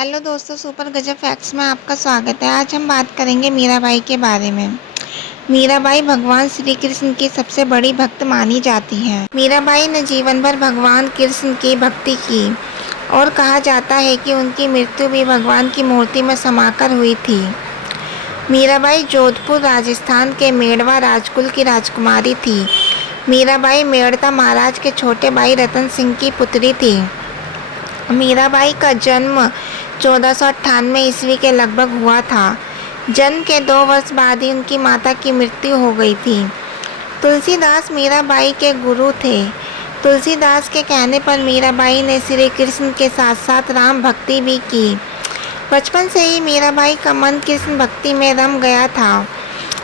Hello दोस्तों, super गजब facts में आपका स्वागत है। आज हम बात करेंगे मीराबाई के बारे में। मीराबाई भगवान श्री कृष्ण की सबसे बड़ी भक्त मानी जाती हैं। मीराबाई ने जीवन भर भगवान कृष्ण की भक्ति की और कहा जाता है कि उनकी मृत्यु भी भगवान की मूर्ति में समाकर हुई थी। मीराबाई जोधपुर राजस्थान के मेड़वा राजकुल की राजकुमारी थी। मीराबाई मेड़ता महाराज के छोटे भाई रतन सिंह की पुत्री थी। मीराबाई का जन्म 1498 ईस्वी के लगभग हुआ था। जन्म के 2 वर्ष बाद ही उनकी माता की मृत्यु हो गई थी। तुलसीदास मीराबाई के गुरु थे। तुलसीदास के कहने पर मीराबाई ने श्री कृष्ण के साथ साथ राम भक्ति भी की। बचपन से ही मीराबाई का मन कृष्ण भक्ति में रम गया था।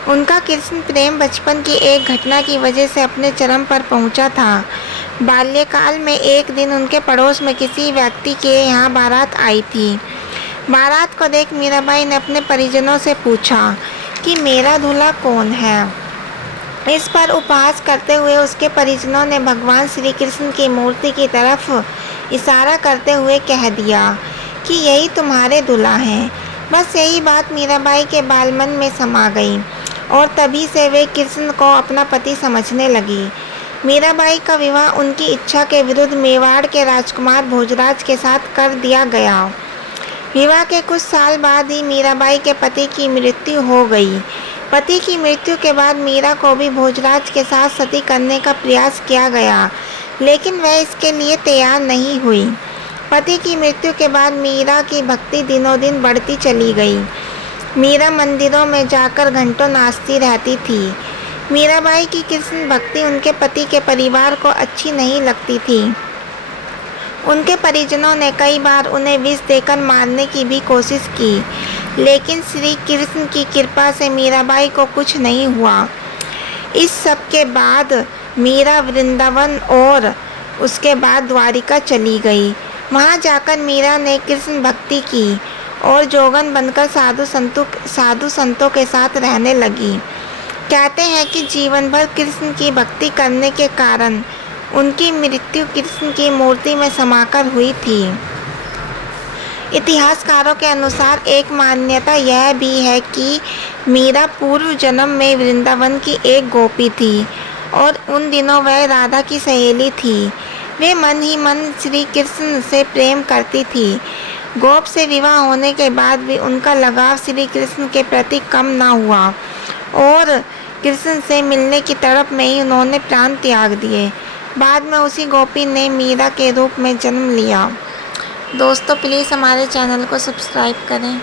उनका कृष्ण प्रेम बचपन की एक घटना की वजह से अपने चरम पर पहुंचा था। बाल्यकाल में एक दिन उनके पड़ोस में किसी व्यक्ति के यहाँ बारात आई थी। बारात को देख मीराबाई ने अपने परिजनों से पूछा कि मेरा दूल्हा कौन है। इस पर उपहास करते हुए उसके परिजनों ने भगवान श्री कृष्ण की मूर्ति की तरफ इशारा करते हुए कह दिया कि यही तुम्हारे दूल्हा हैं। बस यही बात मीराबाई के बालमन में समा गई और तभी से वे कृष्ण को अपना पति समझने लगी। मीराबाई का विवाह उनकी इच्छा के विरुद्ध मेवाड़ के राजकुमार भोजराज के साथ कर दिया गया। विवाह के कुछ साल बाद ही मीराबाई के पति की मृत्यु हो गई। पति की मृत्यु के बाद मीरा को भी भोजराज के साथ सती करने का प्रयास किया गया, लेकिन वह इसके लिए तैयार नहीं हुई। पति की मृत्यु के बाद मीरा की भक्ति दिनों दिन बढ़ती चली गई। मीरा मंदिरों में जाकर घंटों नाचती रहती थी। मीराबाई की कृष्ण भक्ति उनके पति के परिवार को अच्छी नहीं लगती थी। उनके परिजनों ने कई बार उन्हें विष देकर मारने की भी कोशिश की, लेकिन श्री कृष्ण की कृपा से मीराबाई को कुछ नहीं हुआ। इस सब के बाद मीरा वृंदावन और उसके बाद द्वारिका चली गई। वहां जाकर मीरा ने कृष्ण भक्ति की और जोगन बनकर साधु संतों के साथ रहने लगी। कहते हैं कि जीवन भर कृष्ण की भक्ति करने के कारण उनकी मृत्यु कृष्ण की मूर्ति में समाकर हुई थी। इतिहासकारों के अनुसार एक मान्यता यह भी है कि मीरा पूर्व जन्म में वृंदावन की एक गोपी थी और उन दिनों वह राधा की सहेली थी। वे मन ही मन श्री कृष्ण से प्रेम करती थी। गोप से विवाह होने के बाद भी उनका लगाव श्री कृष्ण के प्रति कम न हुआ और कृष्ण से मिलने की तड़प में ही उन्होंने प्राण त्याग दिए। बाद में उसी गोपी ने मीरा के रूप में जन्म लिया। दोस्तों, प्लीज़ हमारे चैनल को सब्सक्राइब करें।